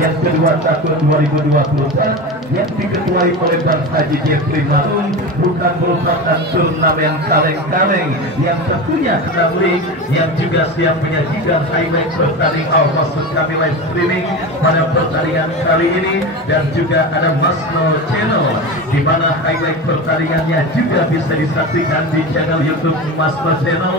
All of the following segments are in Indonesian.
yang kedua tahun 2024 yang diketuai oleh Bang Haji Jeffrey Marun, bukan merupakan turnamen kaleng-kaleng yang tentunya Knablik yang juga siap menyajikan highlight pertandingan maksud kami live streaming pada pertandingan kali ini, dan juga ada Masno Channel di mana highlight pertandingannya juga bisa disaksikan di channel YouTube Masno Channel.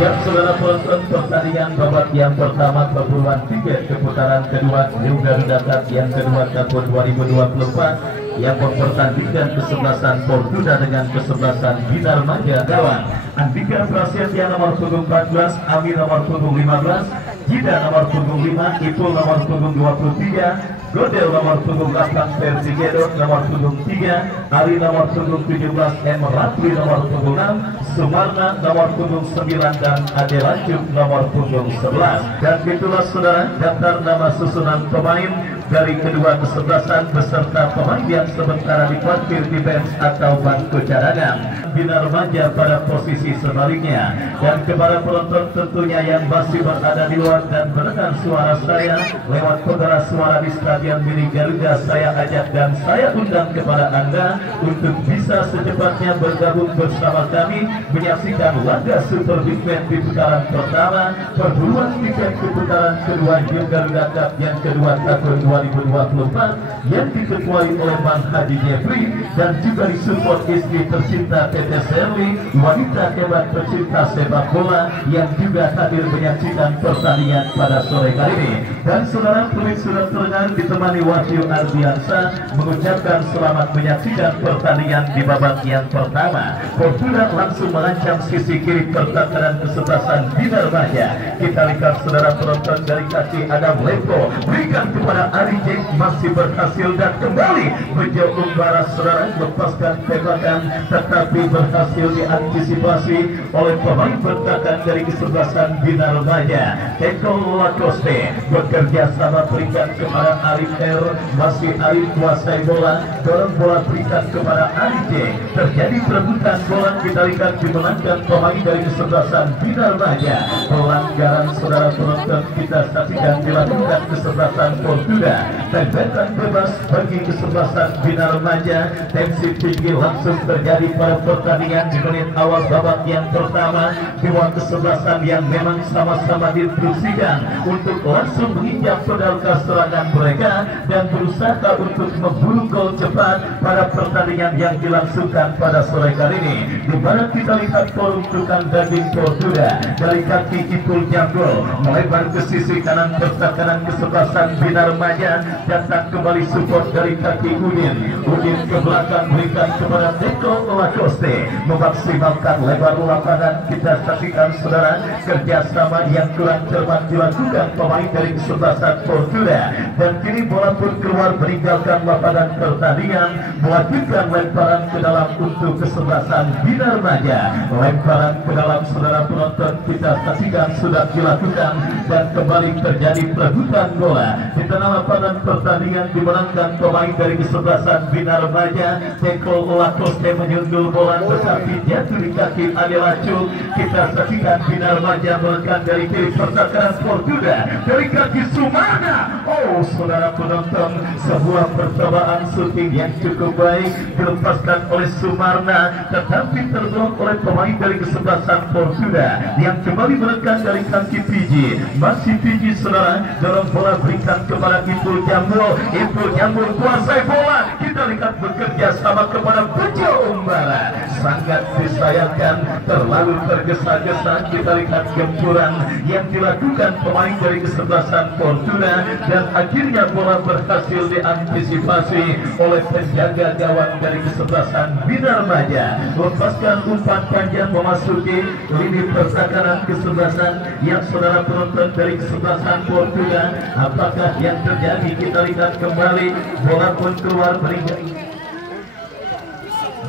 Dan saudara penonton, pertandingan babak yang pertama perburuan tiket keputaran kedua Garuda Cup yang kedua tahun 2024 yang mempertandingkan kesebelasan Fortuna dengan kesebelasan Binar Maja Gawan Andika Prasetya nomor punggung 14, Ami nomor punggung 15, Jida nomor punggung 5, Ipul nomor punggung 23, Godel nomor punggung 8, Versi Gedot nomor punggung 3, Ari nomor punggung 17, M. Ratli nomor punggung 6, Sumarna nomor punggung 9, dan Ade Lanjut nomor punggung 11. Dan itulah saudara daftar nama susunan pemain dari kedua kesebelasan beserta pemain yang sementara diparkir di bench atau bangku cadangan. Binar Maja pada posisi sebaliknya. Dan kepada penonton tentunya yang masih berada di luar dan mendengar suara saya lewat pengeras suara di Stadion Mini Garuda, saya ajak dan saya undang kepada Anda untuk bisa secepatnya bergabung bersama kami menyaksikan laga Super Big Match di putaran pertama perburuan tiket ke putaran kedua Garuda Cup yang kedua tahun 2024 yang diketuai oleh Bang Haji Jeffrey dan juga disupport istri tercinta PT Serli, wanita hebat pecinta sepak bola yang juga hadir menyaksikan pertandingan pada sore kali ini. Dan saudara pemirsa sudah terdengar ditemani Wahyu Ardiansa mengucapkan selamat menyaksikan pertandingan di babak yang pertama. Fortuna langsung mengancam sisi kiri pertahanan kesebelasan Binar Maja. Kita lihat saudara penonton dari kaki Adam Lepo berikan kepada Ari Jack, masih berhasil dan kembali menjauh umbara saudara, lepaskan tembakan tetapi berhasil diantisipasi oleh pemain bertahan dari kesebelasan Binar Maja. Eko Lacoste bekerja sama berikan kepada Arif R, masih Arif kuasai bola, dorong bola berikan kepada Ari Jack. Terjadi perebutan bola, kita lihat dimenangkan pemain dari kesebelasan Binar Maja. Pelanggaran saudara penonton kita saksikan dilakukan kesebelasan Fortuna. Tembakan bebas bagi kesebelasan Binar Maja. Tensi tinggi langsung terjadi pada pertandingan di menit awal babak yang pertama. Dua kesebelasan yang memang sama-sama diinstruksikan untuk langsung menginjak pedal serangan mereka dan berusaha untuk memburu gol cepat pada pertandingan yang dilangsungkan pada sore kali ini. Di mana kita lihat forum tukang daging Fortuna dari kaki Ipul Jambul melebar ke sisi kanan pertahanan kesebelasan Binar Maja, datang kembali support dari kaki Udin ke belakang berikan kepada Eko Lacoste memaksimalkan lebar lapangan. Kita saksikan saudara kerjasama yang kurang cermat dilakukan pemain dari kesebelasan Fortuna, dan kini bola pun keluar meninggalkan lapangan pertandingan, melanjutkan lemparan ke dalam untuk kesebelasan Binar Maja. Lemparan ke dalam saudara penonton kita saksikan sudah dilakukan dan kembali terjadi perebutan bola di tengah lapangan pertandingan dimenangkan pemain dari kesebelasan Binar Maja. Eko Lacoste menyundul bola tetapi jatuh di kaki Ade Lanjut. Kita saksikan Binar Maja menekan dari kiri pertahanan Fortuna dari kaki Sumarna. Oh saudara penonton, sebuah percobaan shooting yang cukup baik dilepaskan oleh Sumarna tetapi terblok oleh pemain dari kesebelasan Fortuna yang kembali menekan dari kaki Piji. Masih Piji saudara, dorong bola berikan kepada Ipul Jambul. Ipul Jambul kuasai bola, kita lihat bekerja sama kepada Bejo Umbara. Sangat disayangkan terlalu tergesa-gesa, kita lihat gempuran yang dilakukan pemain dari kesebelasan Fortuna dan akhirnya bola berhasil diantisipasi oleh penjaga gawang dari kesebelasan Binar Maja. Lepaskan umpan panjang memasuki lini pertahanan kesebelasan yang saudara penonton dari kesebelasan Fortuna. Apakah yang terjadi? Kita lihat kembali, bola pun keluar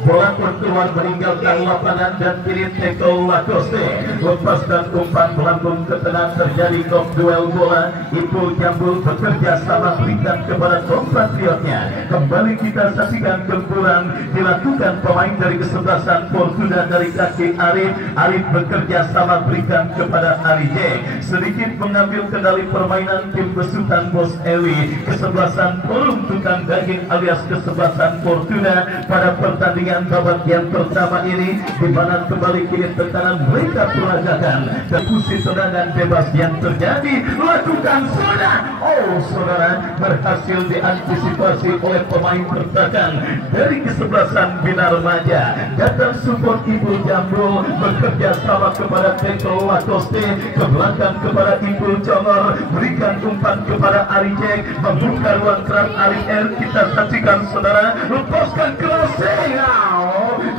bola keluar meninggalkan lapangan dan kiri tackle Lacoste, lepaskan umpan melambung ke tengah, terjadi top duel bola. Ipul Jambul bekerja sama berikan kepada kompatriotnya. Kembali kita saksikan gempuran dilakukan pemain dari kesebelasan Fortuna dari kaki Arif. Arif bekerja sama berikan kepada Ari J. Sedikit mengambil kendali permainan tim besutan Bos Ewi. Kesebelasan Forum Tukang Daging alias kesebelasan Fortuna pada pertandingan babak yang pertama ini, di mana kembali kini tekanan mereka peragakan dan pusing tendangan bebas yang terjadi lakukan sudah. Oh saudara, berhasil diantisipasi oleh pemain pertahanan dari kesebelasan Bina Remaja. Datang support Ibu Jambul bekerja sama kepada tackle Lacoste, ke belakang kepada Ibu Congor, berikan umpan kepada Ari Jack, membuka ruang keras Ari R. Kita saksikan saudara, lepaskan crossing.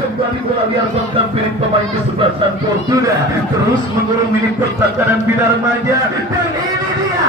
Kembali bola liar tampil pemain kesebelasan Fortuna, terus mengurung milik pertahanan Bina Remaja, dan ini dia.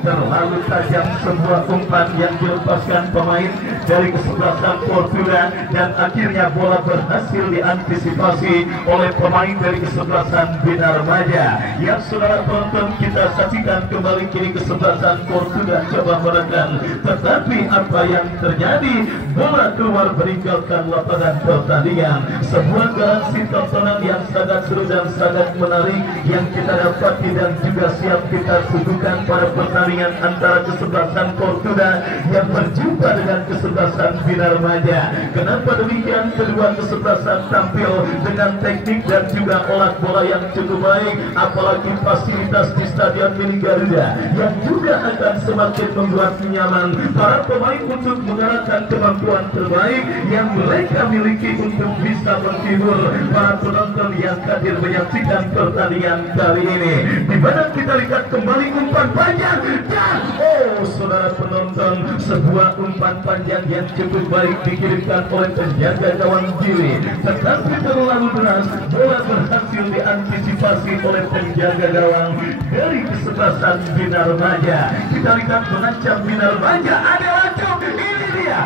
Terlalu tajam sebuah umpan yang dilepaskan pemain dari kesebelasan Fortuna, dan akhirnya bola berhasil diantisipasi oleh pemain dari kesebelasan Bina Remaja. Yang saudara tonton, kita saksikan kembali kini kesebelasan Fortuna coba menekan, tetapi apa yang terjadi? Bola keluar meninggalkan lapangan pertandingan. Sebuah galaksi tontonan yang sangat seru dan sangat menarik yang kita dapati dan juga siap kita suguhkan pada pertandingan antara kesebelasan Fortuna yang berjumpa dengan kesebelasan Bina Remaja. Kenapa demikian? Kedua kesebelasan tampil dengan teknik dan juga olah bola yang cukup baik, apalagi fasilitas di Stadion Mini Garuda yang juga akan semakin membuat nyaman para pemain untuk mengarahkan kemampuan terbaik yang mereka miliki untuk bisa menghibur para penonton yang hadir menyaksikan pertandingan kali ini, di mana kita lihat kembali umpan panjang dan saudara penonton, sebuah umpan panjang yang cukup baik dikirimkan oleh penjaga gawang Jili, tetapi terlalu deras, bola berhasil diantisipasi oleh penjaga gawang dari kesebelasan Bina Remaja. Kita lihat mengancam Bina Remaja, ada lancung, ini dia.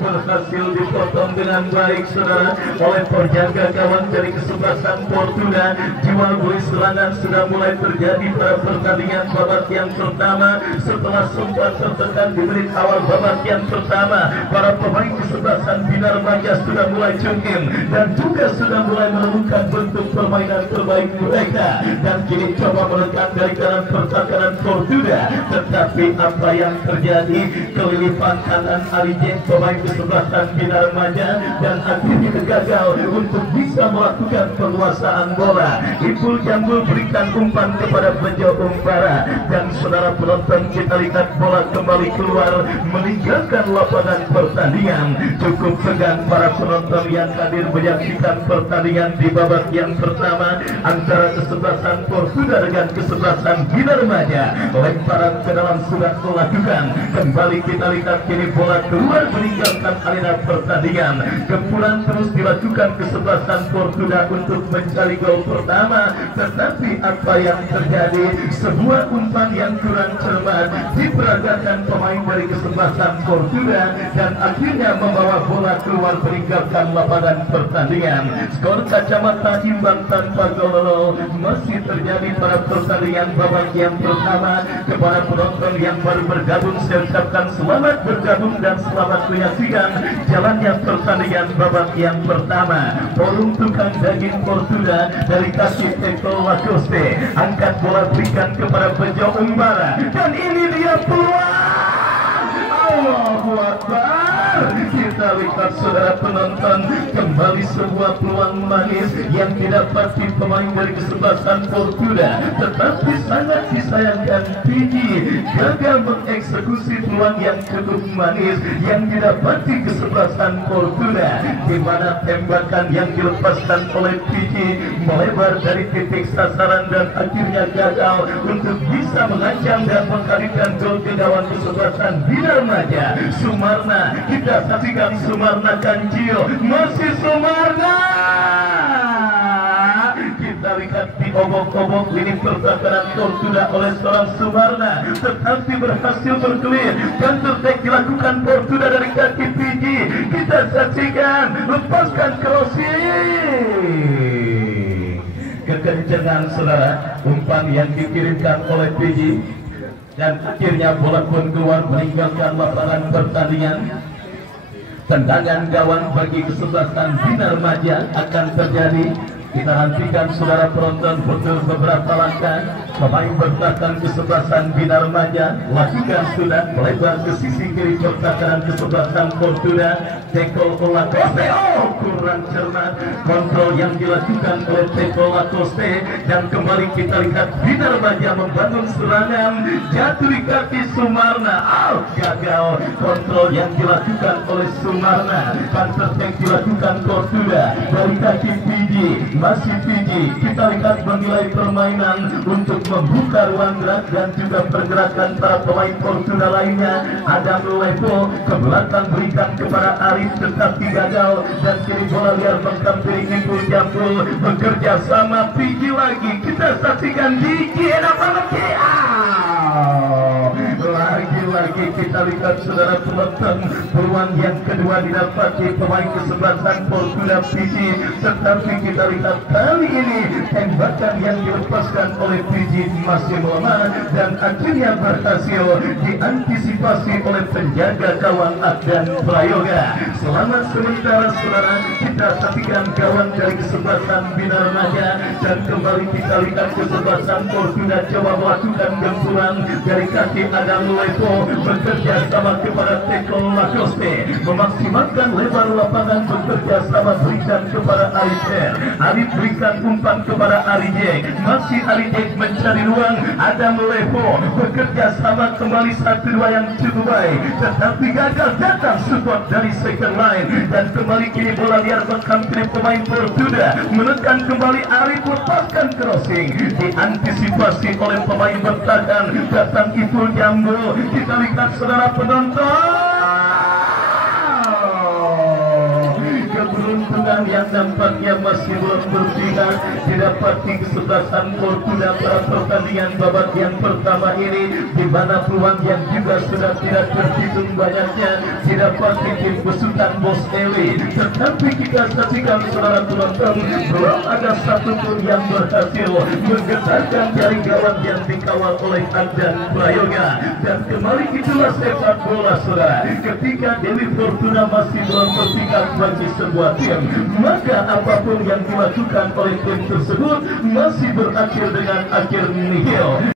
Berhasil dipotong dengan baik saudara oleh penjaga gawang dari kesebelasan Fortuna. Jual beli serangan sudah mulai terjadi pada pertandingan babak yang pertama. Setelah sempat tertekan di menit awal babak yang pertama, para pemain kesebelasan Bina Remaja sudah mulai cungkin dan juga sudah mulai menemukan bentuk permainan terbaik mereka, dan kini coba menekan dari kanan pertahanan Fortuna. Tetapi apa yang terjadi? Kelilipan kanan Ari J, pemain kesebelasan Bina Remaja, dan akhirnya gagal untuk bisa melakukan penguasaan bola. Ipul Jambul berikan umpan kepada Bejo Umpara, dan saudara penonton, kita lihat bola kembali keluar meninggalkan lapangan pertandingan. Cukup tegang para penonton yang hadir menyaksikan pertandingan di babak yang pertama antara kesebelasan Fortuna dengan kesebelasan Bina Remaja. Lemparan ke dalam sudah melakukan. Kembali kita lihat kini bola keluar meninggalkan arena pertandingan. Gempuran terus dilakukan kesebelasan Fortuna untuk mencari gol pertama, tetapi apa yang terjadi? Sebuah umpan yang kurang cermat diperagakan pemain dari kesebelasan Fortuna, dan akhirnya membawa bola keluar meninggalkan lapangan pertandingan. Skor kacamata imbang tanpa gol masih terjadi pada pertandingan babak yang pertama. Kepada penonton yang baru bergabung, saya ucapkan selamat bergabung dan selamat menyaksikan jalannya pertandingan babak yang pertama. Forum Tukang Daging Fortuna dari kaki tackle Lacoste angkat bola berikan kepada Bejo Umbara, dan ini dia peluang. Allahu Akbar. Kita lihat saudara penonton, kembali sebuah peluang manis yang didapati pemain dari kesebelasan Fortuna, tetapi sangat disayangkan Piji gagal mengeksekusi peluang yang cukup manis yang didapati kesebelasan Fortuna, di mana tembakan yang dilepaskan oleh Piji melebar dari titik sasaran dan akhirnya gagal untuk bisa mengancam dan mengkalikan gol ke gawang kesebelasan Bina Remaja. Sumarna, kita saksikan Sumarna Kancil, masih Sumarna. Kita lihat diobok obok lini pertahanan Fortuna oleh seorang Sumarna, tetapi berhasil berkelir dan tertek dilakukan Fortuna dari kaki Piji. Kita saksikan, lepaskan crossing, kekencangan saudara, umpan yang dikirimkan oleh Piji, dan akhirnya bola pun keluar meninggalkan lapangan pertandingan. Tendangan gawang bagi kesebelasan Bina Remaja akan terjadi. Kita nantikan saudara penonton betul beberapa langkah. Pemain bertahan kesebelasan Bina Remaja lakukan sudah melebar ke sisi kiri pertahanan kesebelasan Fortuna. Tackle Lacoste, kurang cermat kontrol yang dilakukan oleh tackle Lacoste, dan kembali kita lihat Bina Remaja membangun serangan, jatuh di kaki Sumarna. Gagal kontrol yang dilakukan oleh Sumarna. Counter attack dilakukan Fortuna dari kaki Piji. Masih Piji, kita lihat menilai permainan untuk membuka ruang gerak dan juga pergerakan para pemain Fortuna lainnya. Adam Lepo ke belakang berikan kepada Arif, tetapi gagal, dan kiri bola liar menghampiri Ibu Jambul. Bekerja sama Piji lagi, kita saksikan Diki enak banget. Lagi kita lihat saudara penonton, peluang yang kedua didapati pemain kesebelasan Fortuna Piji, tetapi kita lihat kali ini tembakan yang dilepaskan oleh Piji masih melemah dan akhirnya berhasil diantisipasi oleh penjaga gawang Adnan Prayoga. Selamat sementara saudara, kita saksikan gawang dari kesebelasan Bina Remaja, dan kembali kita lihat kesebelasan Fortuna coba melakukan gempuran dari kaki Adam Lepo, bekerja sama kepada tackle Lacoste, memaksimalkan lebar lapangan, bekerja sama berikan kepada Arif. Arif berikan umpan kepada Arijek, masih Arijek mencari ruang. Adam Lepo bekerja sama kembali 1-2 yang cukup baik, tetapi gagal datang support dari second line, dan kembali kini bola liar menghampiri pemain Fortuna, menekan kembali Arif, lepaskan crossing, diantisipasi oleh pemain bertahan datang Ipul Jambul. Kita lihat saudara penonton, keberuntungan yang nampaknya masih belum berpihak didapati kesebelasan Fortuna pada pertandingan babak yang pertama ini, di mana peluang yang juga sudah tidak terhitung banyaknya didapati tim besutan Bos Eli. Tetapi kita saksikan saudara penonton, belum ada satupun yang berhasil menggetarkan dari gawang yang dikawal oleh Adnan Prayoga. Dan kembali itulah sepak bola saudara, ketika Dewi Fortuna masih belum berpihak bagi sebuah tim, maka apapun yang dilakukan oleh tim tersebut masih berakhir dengan akhir nihil.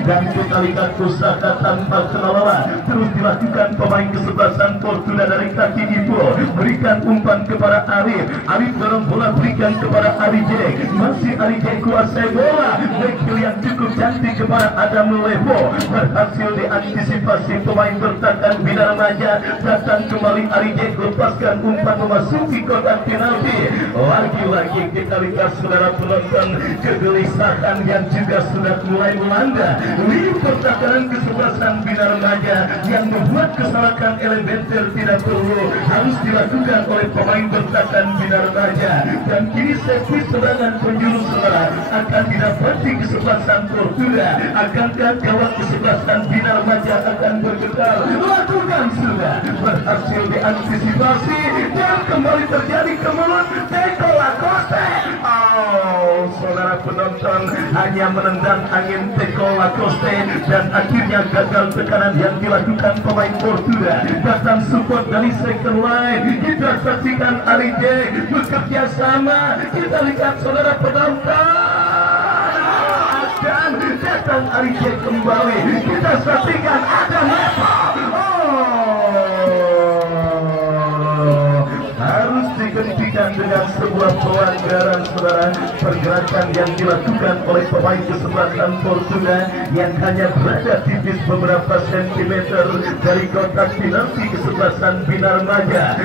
Dan kita lihat usaha tanpa kelelahan terus dilakukan pemain kesebelasan Fortuna dari kaki Ipo, berikan umpan kepada Arif. Arif dorong bola berikan kepada Arijek, masih Arijek kuasai bola, backfield yang cukup cantik kepada Adam Lepo, berhasil diantisipasi pemain bertahan Bina Remaja. Datang kembali Arijek, lepaskan umpan memasuki kotak penalti. Lagi-lagi kita lihat saudara penonton, kegelisahan yang juga sudah mulai melanda lini pertahanan kesebelasan Bina Remaja, yang membuat kesalahan elementer tidak perlu harus dilakukan oleh pemain bertahan Bina Remaja. Dan kini servis serangan penjuru saudara akan didapati kesebelasan Fortuna. Akankah gawang kesebelasan Bina Remaja akan bergetar? Lakukan sudah, berhasil diantisipasi, dan kembali terjadi kemulut tackle Lacoste. Saudara penonton, hanya menendang angin tackle Lacoste, dan akhirnya gagal tekanan yang dilakukan pemain Fortuna. Datang support dari second line, kita saksikan Arijek bekerja sama. Kita lihat saudara penonton, dan datang Arijek kembali, kita saksikan ada Lepo. Harus dihentikan dengan sebuah pelanggaran saudara, pergerakan yang dilakukan oleh pemain kesebelasan Fortuna yang hanya berada tipis beberapa sentimeter dari kotak penalti kesebelasan Bina Remaja.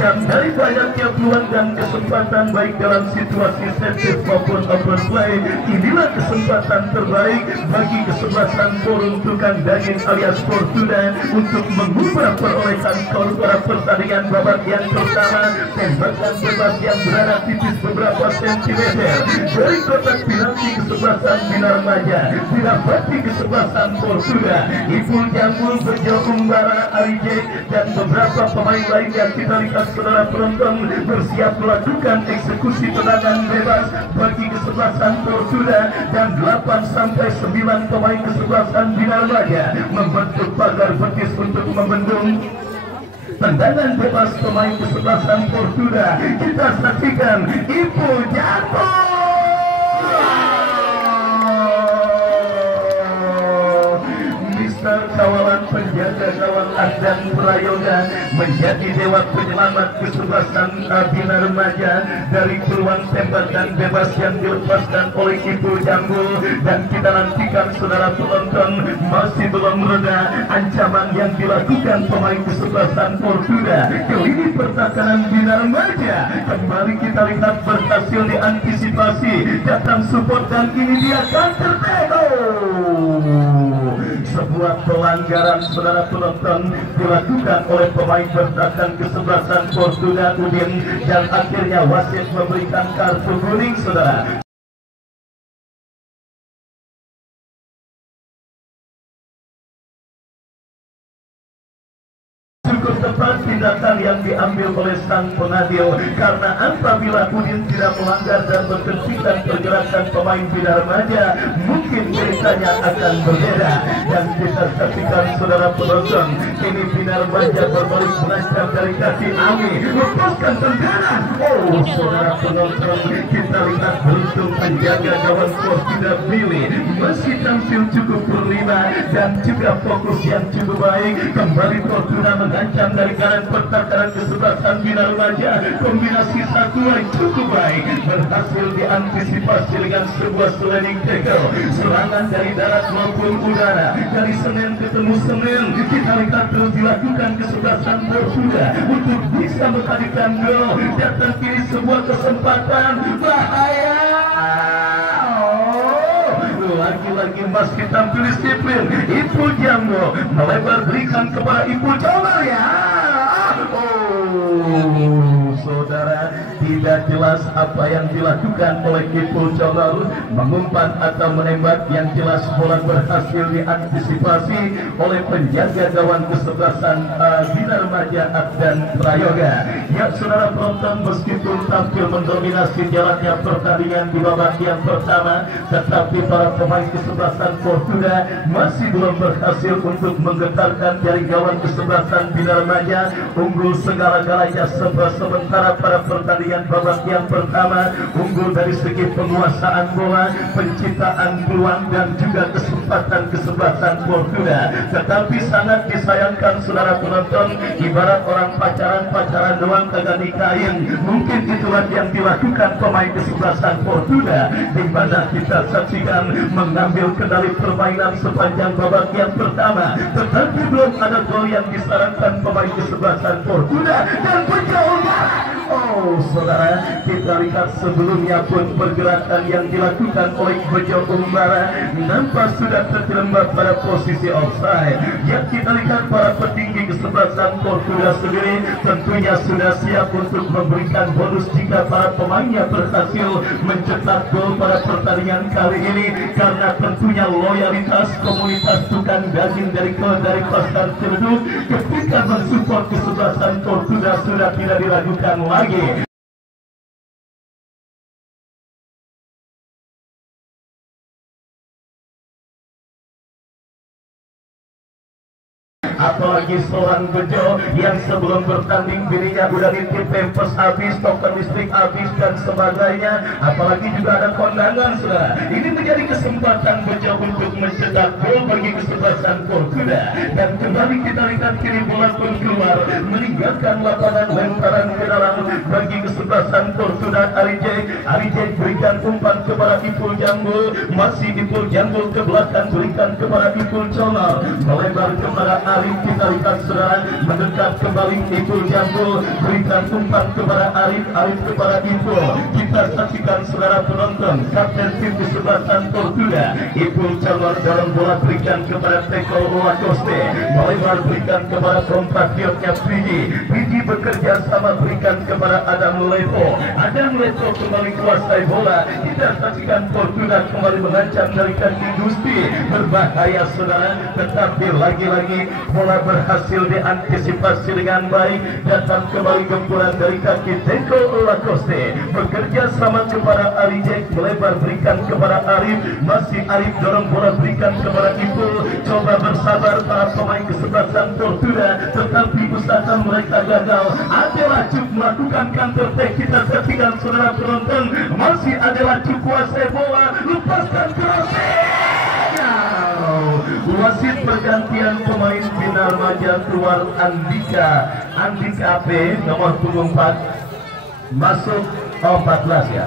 Dan dari banyaknya peluang dan kesempatan baik dalam situasi sensitif maupun open play, inilah kesempatan terbaik bagi kesebelasan peruntukan daging alias Fortuna untuk mengubah perolehan skor pada pertandingan babak yang pertama. Tembakan bebas yang berada tipis beberapa sentimeter dari kotak penalti kesebelasan Bina Remaja didapati kesebelasan Fortuna. Ipul Jambul, Bejo Umbara, Arijek dan beberapa pemain lain yang kita lihat saudara penonton bersiap melakukan eksekusi tendangan bebas bagi kesebelasan Fortuna, dan 8 sampai 9 pemain kesebelasan Bina Remaja membentuk pagar betis untuk membendung tendangan bebas pemain kesebelasan Fortuna. Kita saksikan Ipul Jambul. Kawalan penjaga gawang Adang Prayoga menjadi dewa penyelamat kesebelasan Bina Remaja dari peluang tembakan bebas yang dilepaskan oleh Ipul Jambul. Dan kita nantikan saudara penonton, masih belum reda ancaman yang dilakukan pemain kesebelasan Fortuna. Kali ini pertahanan Bina Remaja kembali kita lihat berhasil diantisipasi, datang support dan ini dia counter attack. Sebuah pelanggaran saudara penonton dilakukan oleh pemain bertahan kesebelasan Fortuna Udin, dan akhirnya wasit memberikan kartu kuning saudara. Cukup tepat tindakan yang diambil oleh sang pengadil, karena apabila Udin tidak melanggar dan berhentikan pergerakan pemain Bina Remaja, mungkin ceritanya akan berbeda. Dan kita saksikan saudara penonton, ini Bina Remaja berbalik mengancam dari kaki Ami, lepaskan tendangan. Saudara penonton, kita lihat beruntung penjaga gawang Fortuna Billy masih tampil cukup berlima dan juga fokus yang cukup baik. Kembali Fortuna mengancam dari kanan pertahanan kesebelasan Bina Remaja. Kombinasi satu yang cukup baik berhasil diantisipasi dengan sebuah sliding tackle. Serangan dari darat maupun udara, dari Senin ketemu Senin, kita lihat terus dilakukan kesebelasan Fortuna untuk bisa menghadirkan gol. Datang kini sebuah kesempatan bahaya. Lagi-lagi masih tampil disiplin. Ipul Jambul melebar berikan kepada Ipul Jambul ya. Saudara, tidak jelas apa yang dilakukan oleh Ipul Jambul, mengumpan atau menembak. Yang jelas bola berhasil diantisipasi oleh penjaga gawang kesebelasan Bina Remaja Adang Prayoga. Ya saudara penonton, meskipun tampil mendominasi jalannya pertandingan di babak yang pertama, tetapi para pemain kesebelasan Fortuna masih belum berhasil untuk menggetarkan dari gawang kesebelasan Bina Remaja. Unggul segala-galanya sementara pada pertandingan babak yang pertama, unggul dari segi penguasaan bola, penciptaan peluang dan juga kesempatan kesebelasan Fortuna. Tetapi sangat disayangkan saudara penonton, ibarat orang pacaran doang kagak nikahin. Mungkin itulah yang dilakukan pemain kesebelasan Fortuna, di mana kita saksikan mengambil kendali permainan sepanjang babak yang pertama, tetapi belum ada gol yang disarankan pemain kesebelasan Fortuna dan penjauh. Saudara, kita lihat sebelumnya pun pergerakan yang dilakukan oleh Bejo Umbara nampak sudah terjerembab pada posisi offside. Yang kita lihat para petinggi kesebelasan Fortuna sendiri tentunya sudah siap untuk memberikan bonus jika para pemainnya berhasil mencetak gol pada pertandingan kali ini, karena tentunya loyalitas komunitas tukang daging dari Pasar Cerduk ketika mensupport kesebelasan Fortuna sudah tidak diragukan lagi. Apalagi seorang Bejo yang sebelum bertanding dirinya udah nitip pempes habis, token listrik habis dan sebagainya, apalagi juga ada kondangan saudara. Ini menjadi kesempatan Bejo untuk mencetak gol bagi kesebelasan Fortuna, dan kembali kita lihat kiri bola pun keluar meninggalkan lapangan, lemparan ke dalam bagi kesebelasan Fortuna. Arijek berikan umpan kepada Ipul Jambul, masih Ipul Jambul ke belakang berikan kepada Ipul Color, melebar kepada Ari kembali kita lihat saudara, mendekat kembali Ipul Jambul, berikan umpan kepada Arif, Arif kepada Ipul. Kita saksikan saudara penonton, kapten tim di sebelah Portuga, Ipul Calor dorong bola berikan kepada Teko Lacoste, melebar berikan kepada kompatriotnya Pridi bekerja sama berikan kepada Adam Lepo. Adam Lepo kembali kuasai bola. Kita saksikan Portuga kembali mengancam dari kaki Gusti, berbahaya saudara, tetapi lagi-lagi bola berhasil diantisipasi dengan baik. Datang kembali gempuran dari kaki Teko Lacoste, bekerja sama kepada Ali Jack, melebar berikan kepada Arif, masih Arif dorong bola berikan kepada Ipul. Coba bersabar para pemain kesebelasan Portuga, tetapi usaha mereka gagal. Adalah Cuk melakukan counter attack. Kita saksikan saudara penonton, masih adalah Cuk kuasai bola, lepaskan crossing. Wasit pergantian pemain Bina Remaja, keluar Andika P nomor punggung 4, masuk 14 ya.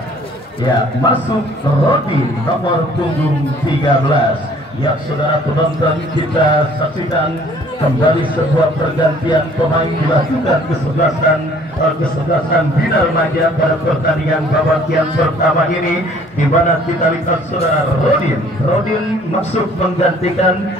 Ya, masuk Rodi nomor punggung 13. Ya, saudara penonton, kita saksikan kembali sebuah pergantian pemain dilakukan kesebelasan Bina Remaja pada pertandingan babak yang pertama ini, di mana kita lihat saudara Rodin masuk menggantikan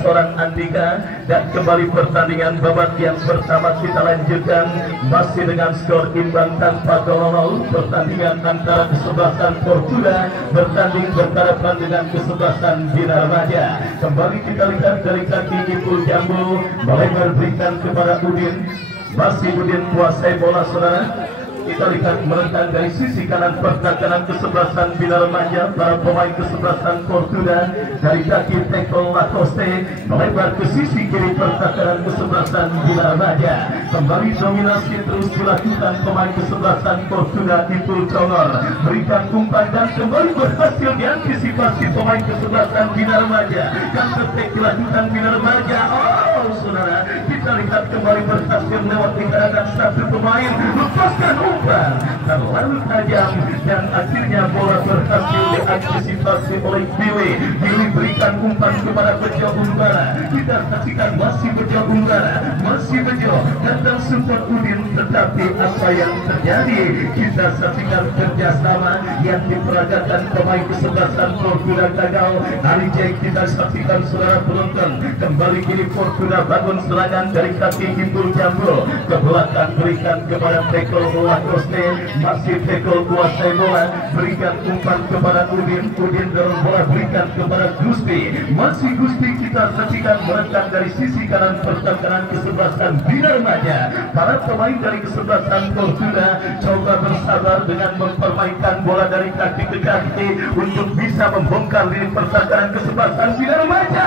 seorang Andika, dan kembali pertandingan babak yang pertama kita lanjutkan masih dengan skor imbang tanpa gol. Pertandingan antara kesebelasan Portuga bertanding berhadapan dengan kesebelasan Bina Remaja. Kembali kita lihat dari kaki Ipul Jambu, melebar berikan kepada Udin, masih Udin kuasai bola saudara. Kita lihat merentang dari sisi kanan pertahanan kesebelasan Bina Remaja, para pemain kesebelasan Portuga dari kaki Teko Lacoste, melebar ke sisi kiri pertahanan kesebelasan Bina Remaja. Kembali dominasi terus dilakukan pemain kesebelasan Portuga, Ipul Congor berikan umpan dan kembali berhasil diantisipasi pemain kesebelasan Bina Remaja. Counter attack dilakukan Bina Remaja. Oh saudara, kita lihat kembali berhasil melewati kanan satu pemain, lepaskan umpan terlalu tajam dan akhirnya bola berhasil diantisipasi oleh Billy berikan umpan kepada Bejo Unggara. Kita saksikan masih Bejo Unggara, masih Bejo datang support Udin, tetapi apa yang terjadi? Kita saksikan kerjasama yang diperagakan pemain kesebelasan Portuga gagal. Hari Jack kita saksikan saudara penonton, kembali kini Portuga bangun serangan dari kaki Ipul Jambul, ke belakang berikan kepada Teko Lacoste, masih Teko kuasai bola, berikan umpan kepada Udin dorong bola berikan kepada Gusti, masih Gusti. Kita saksikan merentang dari sisi kanan pertahanan kesebelasan Bina Remaja. Para pemain dari kesebelasan Portuga coba bersabar dengan mempermainkan bola dari kaki ke kaki untuk bisa membongkar lini pertahanan kesebelasan Bina Remaja.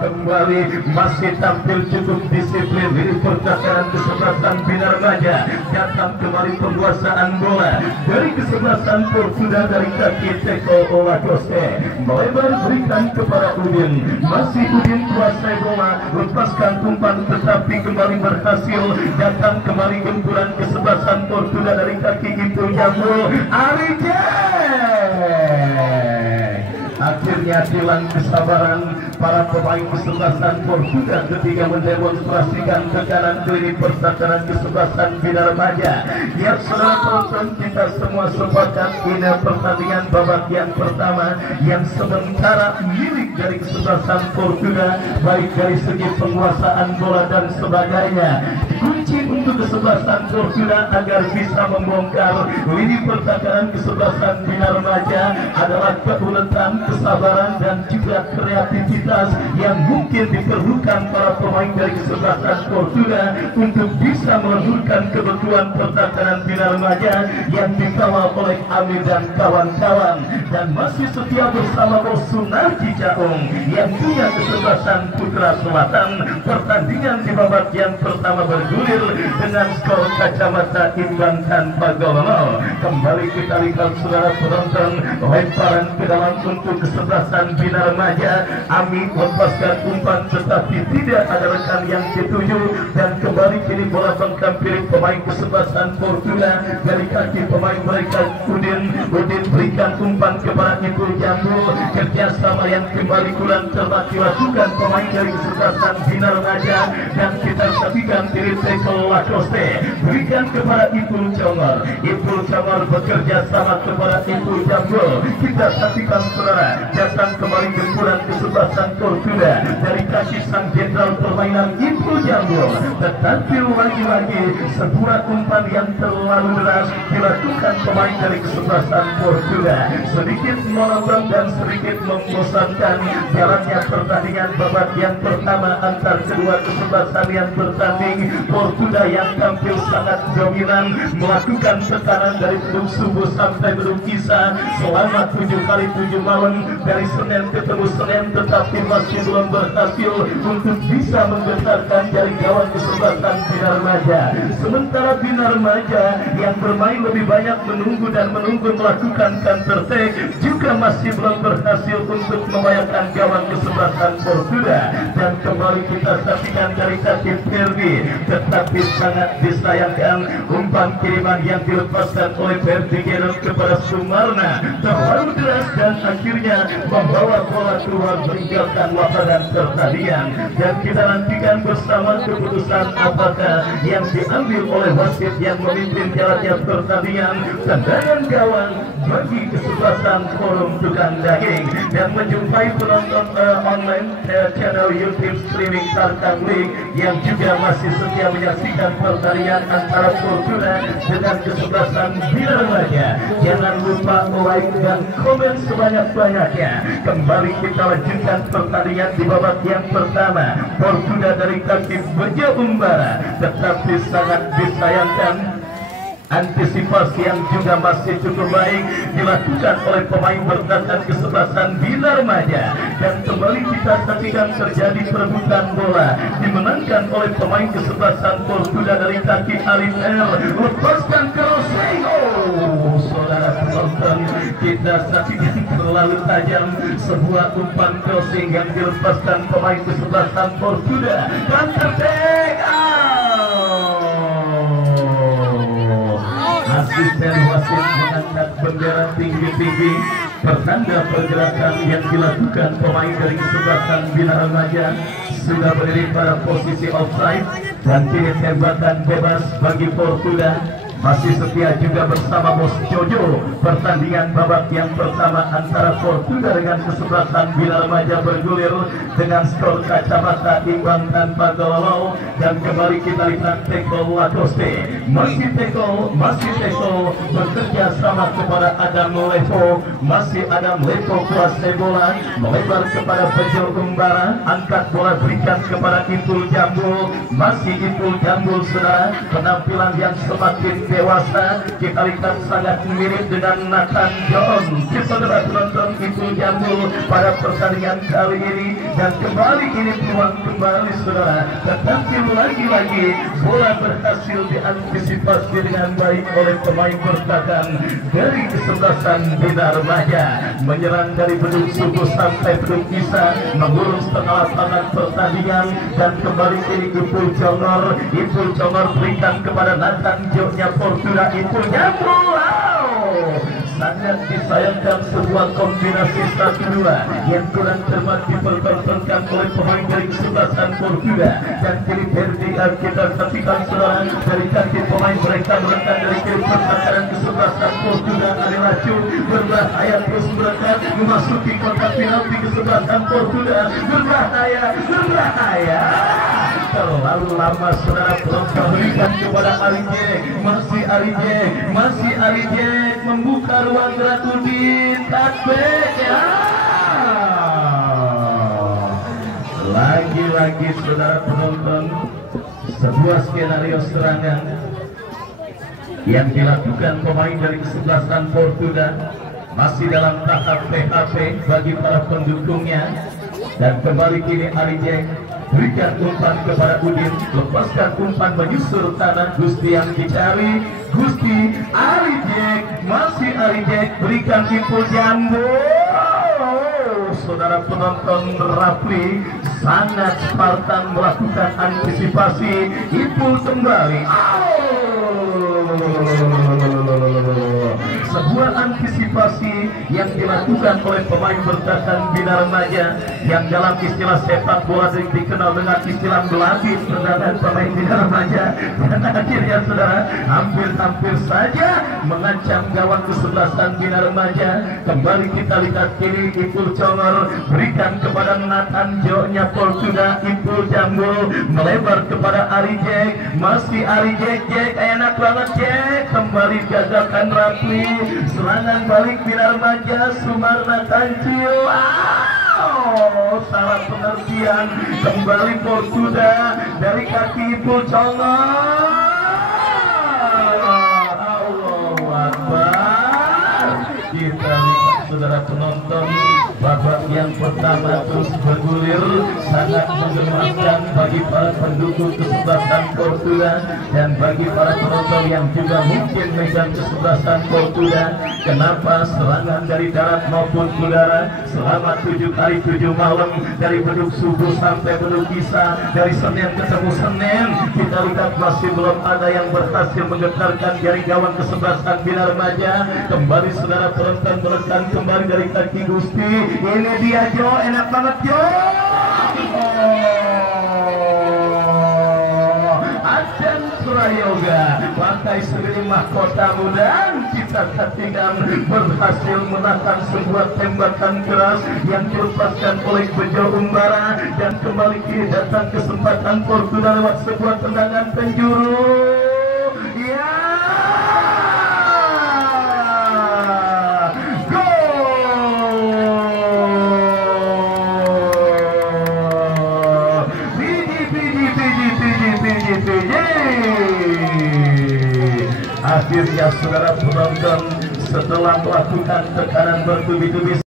Kembali masih tampil cukup disiplin lini pertahanan kesebelasan Bina Remaja. Datang kembali penguasaan bola dari kesebelasan Portuga dari kaki Teko Lacoste, melebar berikan kepada Udin, masih Udin kuasai bola, lepaskan umpan tetapi kembali berhasil. Datang kembali gempuran kesebelasan Portuga dari kaki Ipul Jambu, Arije. Akhirnya hilang kesabaran para pemain kesebelasan Portuga ketika mendemonstrasikan tekanan klinik pertahanan kesebelasan Bina Remaja. Ya saudara penonton, kita semua sepakat ini pertandingan babak yang pertama yang sementara milik dari kesebelasan Portuga, baik dari segi penguasaan bola dan sebagainya. Kunci untuk kesebelasan Portuga agar bisa membongkar lini pertahanan kesebelasan Bina Remaja adalah keuletan, kesabaran dan juga kreativitas yang mungkin diperlukan para pemain dari kesebelasan Portuga untuk bisa melembutkan kebutuhan pertahanan Bina Remaja yang dikawal oleh Amir dan kawan-kawan, dan masih setia bersama Bos Sunarji Caong yang punya kesebelasan Putra Selatan. Pertandingan di babak yang pertama bergulir dengan skor kacamata imbang tanpa gol. Kembali kita lihat saudara penonton, lemparan ke dalam untuk kesebelasan Bina Remaja. Ami Ari lepaskan umpan tetapi tidak ada rekan yang dituju, dan kembali kini bola menghampiri pemain kesebelasan Fortuna dari kaki pemain mereka Udin berikan umpan kepada Ipul Jambul, kerjasama yang kembali kurang tepat dilakukan pemain dari kesebelasan Bina Remaja, dan kita saksikan diri tackle Lacoste berikan kepada Ipul Congor bekerja sama kepada Ipul Jambul. Kita saksikan saudara datang kembali gempuran kesebelasan Fortuna dari kaki sang jenderal permainan Ipul Jambul, tetapi lagi-lagi sebuah umpan yang terlalu deras dilakukan pemain dari kesebelasan Fortuna, sedikit monoton dan sedikit membosankan jalannya pertandingan babak yang pertama antar kedua kesebelasan yang bertanding. Fortuna yang tampil sangat dominan melakukan tekanan dari belum subuh sampai belum isa selama 7 kali 7 malam dari Senin ketemu Senin, tetapi masih belum berhasil untuk bisa menggetarkan dari gawang kesebelasan Bina Remaja. Sementara Bina Remaja yang bermain lebih banyak menunggu melakukan counter attack juga masih belum berhasil untuk membayangkan gawang kesebelasan Fortuna, dan kembali kita saksikan dari kaki Ferdi, tetapi sangat disayangkan umpan kiriman yang dilepaskan oleh Ferdi Geno kepada Sumarna terlalu deras dan akhirnya membawa bola keluar meninggalkan lapangan pertandingan, dan kita nantikan bersama keputusan apakah yang diambil oleh wasit yang memimpin jalannya pertandingan. Tendangan gawang bagi kesebelasan Forum Tukang Daging, dan menjumpai penonton online channel YouTube streaming Tarkam League yang juga masih setia menyaksikan pertandingan antara Fortuna dengan kesebelasan Bina Remaja. Jangan lupa like dan komen sebanyak-banyaknya. Kembali kita lanjutkan pertandingan di babak yang pertama. Fortuna dari kaki Bejo Umbara, tetapi sangat disayangkan antisipasi yang juga masih cukup baik dilakukan oleh pemain bertahan kesebelasan Bina Remaja, dan kembali kita saksikan terjadi perebutan bola dimenangkan oleh pemain kesebelasan Fortuna dari kaki Arif R, lepaskan crossing. Saudara penonton, kita saksikan terlalu tajam sebuah umpan crossing yang dilepaskan pemain kesebelasan Fortuna, dan tertek asisten wasit mengangkat bendera tinggi-tinggi pertanda pergerakan yang dilakukan pemain dari kesebelasan Bina Remaja sudah berdiri pada posisi offside, dan kini tembakan bebas bagi Fortuna. Masih setia juga bersama Bos Jojo. Pertandingan babak yang pertama antara Fortuna dengan kesebelasan Bina Remaja bergulir dengan skor kacamata imbang tanpa gol, dan kembali kita lihat tackle Lacoste, masih tackle bekerja sama kepada Adam Levo, masih Adam Levo kuasai bola melebar kepada Bejo Umbara, angkat bola berikan kepada Ipul Jambul, masih Ipul Jambul saudara, penampilan yang semakin dewasa kita lihat sangat mirip dengan Nathan John. Saudara penonton, Ipul Jambul pada pertandingan kali ini, dan kembali ini peluang kembali saudara, tetapi lagi-lagi bola berhasil diantisipasi dengan baik oleh pemain bertahan dari kesebelasan Bina Remaja, menyerang dari beduk subuh sampai beduk isa, mengurus tengah lapangan pertandingan, dan kembali ini Ipul Congor berikan kepada Nathan John-nya Fortuna. Ipul Jambul, sangat disayangkan sebuah kombinasi 1-2 yang kurang cermat dipertontonkan oleh pemain dari kesebelasan Fortuna, dan kiri Ferdi kita saksikan saudara dari kaki pemain mereka berangkat dari kiri pertahanan kesebelasan Fortuna adalah berbahaya terus berangkat memasuki kotak penalti kesebelasan Fortuna, berbahaya terlalu lama saudara, belum berikan kepada Arijek, masih Arijek membuka ruang gerak Udin takbek ya. Lagi-lagi saudara penonton, sebuah skenario serangan yang dilakukan pemain dari kesebelasan Fortuna masih dalam tahap PHP bagi para pendukungnya, dan kembali kini Arijek berikan umpan kepada Udin, lepaskan umpan menyusur tanah Gusti yang dicari, Gusti Arijek, masih Arijek berikan Ipul Jambul. saudara penonton Rafli sangat Spartan melakukan antisipasi. Ipul kembali. Sebuah antisipasi yang dilakukan oleh pemain bertahan Bina Remaja yang dalam istilah sepak bola dikenal dengan istilah belapis bertahan pemain Bina Remaja, dan akhirnya saudara hampir saja mengancam gawang kesebelasan Bina Remaja. Kembali kita lihat kiri, Ipul Congor berikan kepada Nathan Jo-nya Portuda. Ipul Jambul melebar kepada Ari Jack, masih Ari Jack enak banget Jack, kembali gagalkan Rafli. Serangan balik Bina Remaja, Sumarna Kancil. Salah pengertian, kembali Portuda dari kaki Ipul Congor. Allahu Akbar. Kita lihat saudara penonton, babak yang pertama terus bergulir, sangat menggemaskan bagi para pendukung kesebelasan Portuda dan bagi para penonton yang juga mungkin megang kesebelasan Portuda. Kenapa serangan dari darat maupun udara selama 7 hari 7 malam, dari beduk subuh sampai beduk isya, dari Senin ketemu Senin, kita lihat masih belum ada yang berhasil menggetarkan jari gawang kesebelasan Bina Remaja. Kembali saudara penonton menekan kembali dari kaki Gusti. Ini dia Jo, enak banget Jo. Adan Prayoga pakai sendiri mahkota muda. Cipta Kartika berhasil menahan sebuah tembakan keras yang dilepaskan oleh Bejo Umbara, dan kembali kini datang kesempatan Portugal lewat sebuah tendangan penjuru. Akhirnya saudara penonton setelah melakukan tekanan bertubi-tubi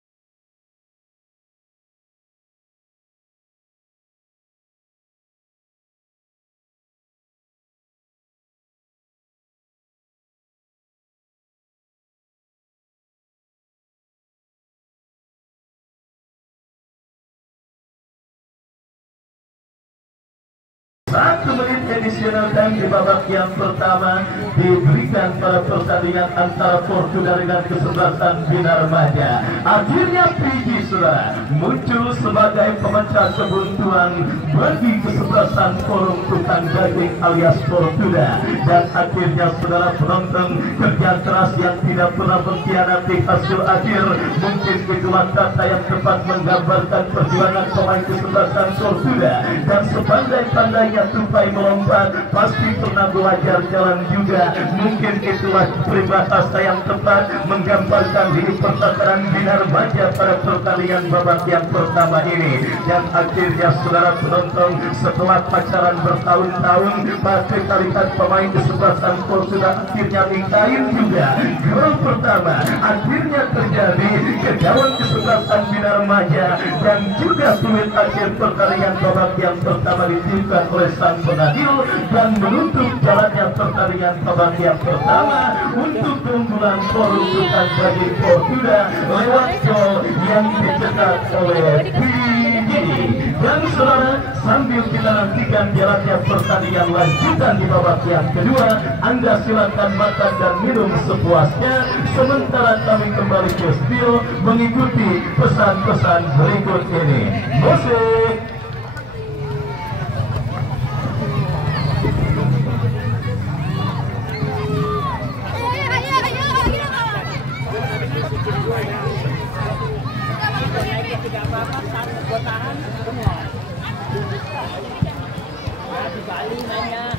satu menit additional time di babak yang pertama diberikan pada pertandingan antara Portugal dengan kesebelasan Bina Remaja. Akhirnya PG saudara muncul sebagai pemecah kebuntuan bagi kesebelasan forum tukang daging alias Portugal, dan akhirnya saudara penonton, kerja keras yang tidak pernah mengkhianati hasil akhir, mungkin itulah kata yang tepat menggambarkan perjuangan pemain kesebelasan Portugal. Dan sepandai-pandainya tupai melompat, pasti pernah belajar jalan juga. Mungkin itulah peribahasa yang tepat menggambarkan hidup pertakaran Bina Remaja pada pertandingan babak yang pertama ini. Dan akhirnya saudara penonton, setelah pacaran bertahun-tahun, kita lihat pemain kesebelasan Portugal akhirnya nikahin juga. Gol pertama akhirnya terjadi ke gawang kesebelasan Bina Remaja, dan juga fluid akhir pertandingan babak yang pertama ditiupkan oleh sang pengadil dan menutup jalannya pertandingan babak yang pertama untuk keunggulan forum tukang daging Portugal lewat gol yang dicetak oleh Pigi. Dan saudara, sambil kita nantikan jalannya pertandingan lanjutan di babak yang kedua, Anda silakan makan dan minum sepuasnya, sementara kami kembali ke studio mengikuti pesan-pesan berikut ini. Musik. Di Bali nanya